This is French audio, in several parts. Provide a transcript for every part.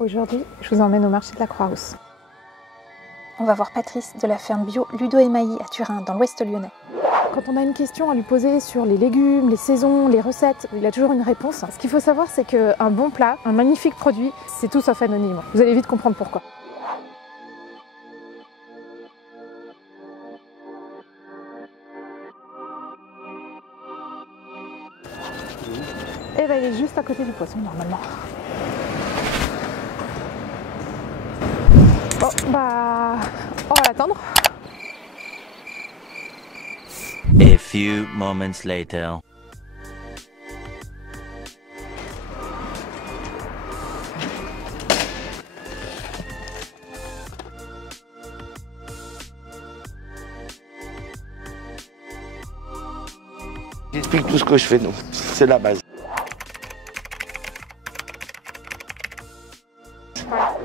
Aujourd'hui, je vous emmène au marché de la Croix-Rousse. On va voir Patrice de la ferme bio Ludo et Mailly à Turin, dans l'ouest lyonnais. Quand on a une question à lui poser sur les légumes, les saisons, les recettes, il a toujours une réponse. Ce qu'il faut savoir, c'est qu'un bon plat, un magnifique produit, c'est tout sauf anonyme. Vous allez vite comprendre pourquoi. Et ben, il est juste à côté du poisson, normalement. Bon, bah, on va l'attendre. A few moments later. J'explique tout ce que je fais, donc c'est la base.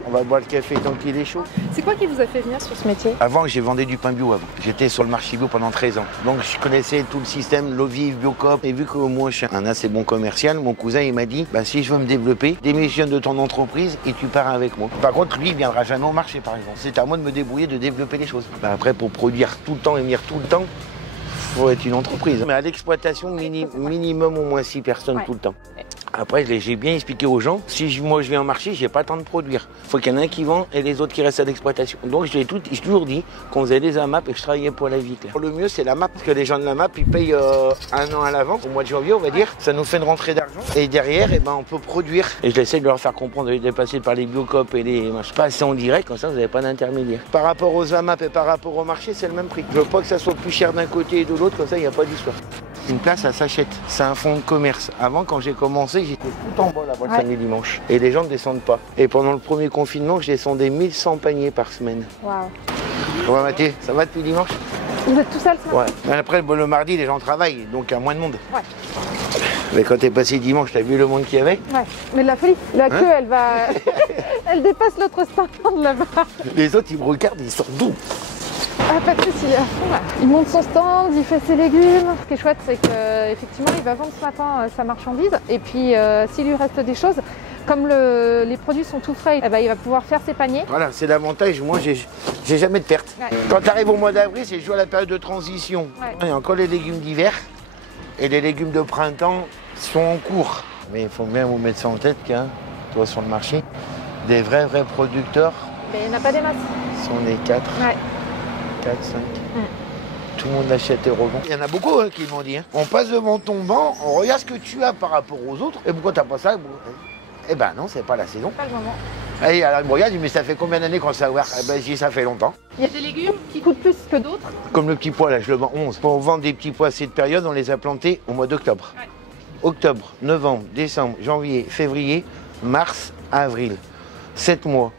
On va boire le café tant qu'il est chaud. C'est quoi qui vous a fait venir sur ce métier? Avant, j'ai vendu du pain bio avant. J'étais sur le marché bio pendant 13 ans. Donc, je connaissais tout le système, l'eau-vive, Biocop. Et vu que moi, je suis un assez bon commercial, mon cousin, il m'a dit, bah, si je veux me développer, démissionne de ton entreprise et tu pars avec moi. Par contre, lui, il viendra jamais au marché, par exemple. C'est à moi de me débrouiller, de développer les choses. Bah, après, pour produire tout le temps et venir tout le temps, faut être une entreprise. Mais à l'exploitation, minimum au moins 6 personnes tout le temps. Après, j'ai bien expliqué aux gens, si moi je viens au marché, j'ai pas le temps de produire. Il faut qu'il y en ait un qui vend et les autres qui restent à l'exploitation. Donc j'ai toujours dit qu'on faisait des AMAP et que je travaillais pour la vie. Le mieux, c'est la MAP, parce que les gens de la MAP, ils payent un an à l'avance, au mois de janvier, on va dire. Ça nous fait une rentrée d'argent. Et derrière, eh ben, on peut produire. Et je essaie de leur faire comprendre, de passer par les Biocop et les machins. Passer en direct, comme ça, vous n'avez pas d'intermédiaire. Par rapport aux AMAP et par rapport au marché, c'est le même prix. Je veux pas que ça soit plus cher d'un côté et de l'autre, comme ça, il n'y a pas d'histoire. Une place, ça s'achète. C'est un fonds de commerce. Avant, quand j'ai commencé, j'étais tout en bas là-bas le samedi dimanche. Et les gens ne descendent pas. Et pendant le premier confinement, je descendais 1100 paniers par semaine. Waouh. Ouais, Mathieu, ça va depuis dimanche? Vous êtes tout seul, ça? Ouais. Mais après, le mardi, les gens travaillent, donc il y a moins de monde. Ouais. Mais quand t'es passé dimanche, t'as vu le monde qu'il y avait? Ouais. Mais de la folie. La queue, elle va... elle dépasse l'autre stand là-bas. Les autres, ils me regardent, ils sortent d'où? Ah, Patrice, il est à fond là. Il monte son stand, il fait ses légumes. Ce qui est chouette, c'est qu'effectivement, il va vendre ce matin sa marchandise. Et puis, s'il lui reste des choses, comme les produits sont tout frais, eh ben, il va pouvoir faire ses paniers. Voilà, c'est l'avantage. Moi, j'ai jamais de perte. Ouais. Quand tu arrives au mois d'avril, c'est toujours la période de transition. Ouais. Il y a encore les légumes d'hiver et les légumes de printemps sont en cours. Mais il faut bien vous mettre ça en tête qu'un, toi sur le marché, des vrais producteurs. Mais il n'y en a pas des masses. Sont les 4. Ouais. 4, 5. Tout le monde achète et revend. Il y en a beaucoup qui m'ont dit. On passe devant ton banc, on regarde ce que tu as par rapport aux autres. Et pourquoi t'as pas ça? Eh ben non, c'est pas la saison. Pas le moment. Et alors il me regarde, il dit mais ça fait combien d'années qu'on s'est ouvert? Eh ben je dis ça fait longtemps. Il y a des légumes qui coûtent plus que d'autres. Comme le petit pois là, je le vends 11. Pour vendre des petits pois cette période, on les a plantés au mois d'octobre. Ouais. Octobre, novembre, décembre, janvier, février, mars, avril. 7 mois.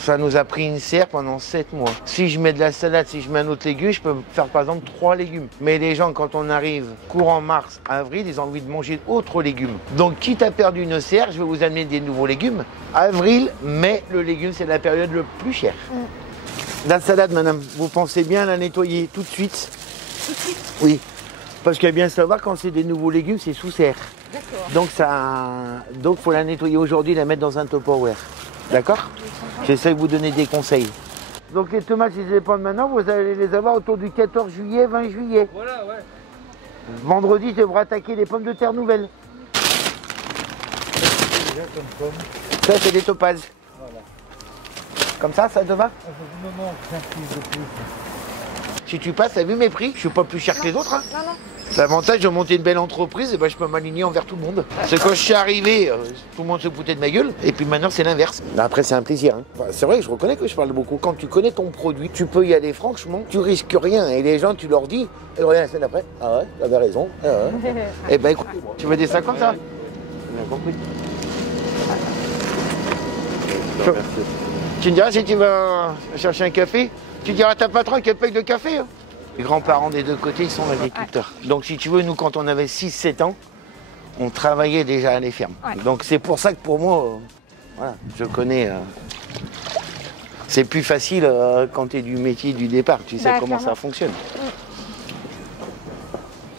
Ça nous a pris une serre pendant 7 mois. Si je mets de la salade, si je mets un autre légume, je peux faire par exemple 3 légumes. Mais les gens, quand on arrive courant mars, avril, ils ont envie de manger d'autres légumes. Donc, quitte à perdre une serre, je vais vous amener des nouveaux légumes. Avril, mai, le légume, c'est la période le plus chère. La salade, madame, vous pensez bien la nettoyer tout de suite? Tout de suite? Oui. Parce qu'il y a bien à savoir, quand c'est des nouveaux légumes, c'est sous serre. D'accord. Donc, faut la nettoyer aujourd'hui, la mettre dans un Tupperware. D'accord? J'essaie de vous donner des conseils. Donc les tomates, si je les prends maintenant, vous allez les avoir autour du 14 juillet, 20 juillet. Voilà, ouais. Vendredi, je devrais attaquer les pommes de terre nouvelles. Ça, c'est des topazes. Voilà. Comme ça te va? Je me manque 5 de plus. Si tu passes, t'as vu mes prix? Je suis pas plus cher que les autres. Hein. Non, non. L'avantage de monter une belle entreprise, je peux m'aligner envers tout le monde. C'est quand je suis arrivé, tout le monde se foutait de ma gueule. Et puis maintenant, c'est l'inverse. Après, c'est un plaisir. Hein. Enfin, c'est vrai que je reconnais que je parle beaucoup. Quand tu connais ton produit, tu peux y aller franchement. Tu risques rien. Et les gens, tu leur dis, et reviens la semaine après. Ah ouais, t'avais raison. Ah ouais. Eh ben écoute, tu veux des 50 ça? J'ai compris. Tu me diras si tu vas chercher un café, tu diras à ta patronne qu'elle paye le café. Hein. Les grands-parents des deux côtés, ils sont agriculteurs. Donc si tu veux, nous, quand on avait 6-7 ans, on travaillait déjà à les fermes. Ouais. Donc c'est pour ça que pour moi, voilà, je connais. C'est plus facile quand tu es du métier du départ, tu sais comment ça fonctionne.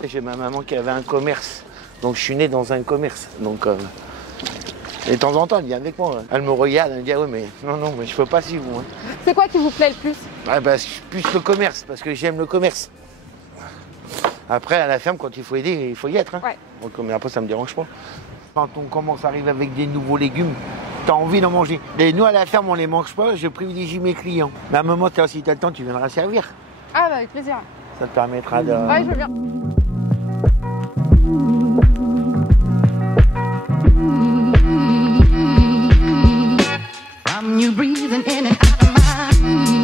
J'ai ma maman qui avait un commerce, donc je suis né dans un commerce. Donc Et de temps en temps, elle vient avec moi. Elle me regarde, elle me dit ah ouais mais non, mais je peux pas suivre moi. C'est quoi qui vous plaît le plus? Ah bah, plus le commerce, parce que j'aime le commerce. Après, à la ferme, quand il faut aider, il faut y être. Hein. Ouais. Donc, mais après, ça me dérange pas. Quand on commence à arriver avec des nouveaux légumes, t'as envie d'en manger. Et nous, à la ferme, on les mange pas, je privilégie mes clients. Mais à un moment, si t'as le temps, tu viendras servir. Ah bah avec plaisir. Ça te permettra de... Ouais, je veux bien. You breathing in and out of my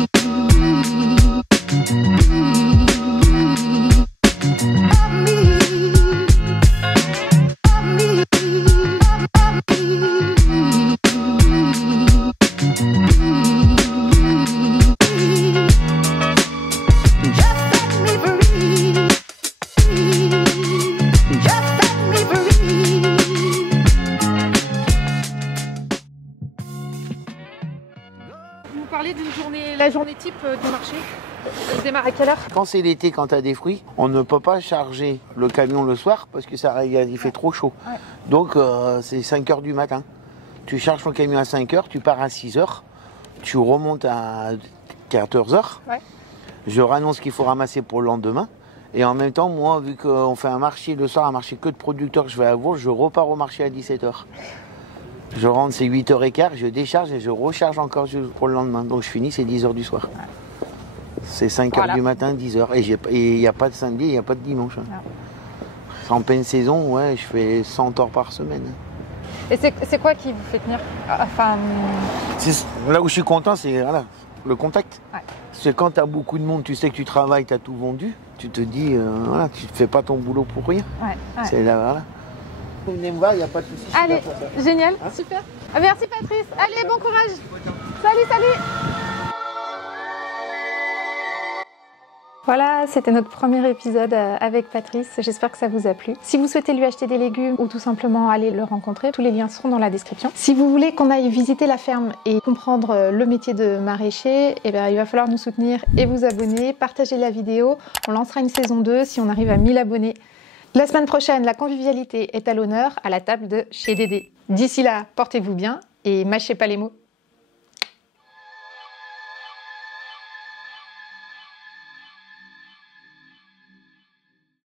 La journée type du marché, elle démarre à quelle heure? Quand c'est l'été, quand tu as des fruits, on ne peut pas charger le camion le soir parce que il fait trop chaud. Ouais. Donc c'est 5 h du matin. Tu charges ton camion à 5 h, tu pars à 6 h, tu remontes à 14 h. Ouais. Je rannonce qu'il faut ramasser pour le lendemain. Et en même temps, moi, vu qu'on fait un marché le soir, un marché que de producteurs que je vais avoir, je repars au marché à 17 h. Je rentre, c'est 8 h 15, je décharge et je recharge encore pour le lendemain. Donc je finis, c'est 10 h du soir. C'est 5 h du matin, 10 h. Et il n'y a pas de samedi, il n'y a pas de dimanche. En pleine saison, ouais, je fais 100 heures par semaine. Et c'est quoi qui vous fait tenir? Enfin... Là où je suis content, c'est voilà, le contact. Ouais. C'est quand tu as beaucoup de monde, tu sais que tu travailles, tu as tout vendu, tu te dis, voilà, tu ne fais pas ton boulot pour rien. Ouais. C'est là, voilà. Venez me voir, il n'y a pas de souci. Allez, génial, hein? Super. Merci Patrice, allez, bon courage. Salut. Voilà, c'était notre premier épisode avec Patrice. J'espère que ça vous a plu. Si vous souhaitez lui acheter des légumes ou tout simplement aller le rencontrer, tous les liens seront dans la description. Si vous voulez qu'on aille visiter la ferme et comprendre le métier de maraîcher, eh bien, il va falloir nous soutenir et vous abonner, partager la vidéo. On lancera une saison 2 si on arrive à 1000 abonnés. La semaine prochaine, la convivialité est à l'honneur à la table de chez Dédé. D'ici là, portez-vous bien et mâchez pas les mots.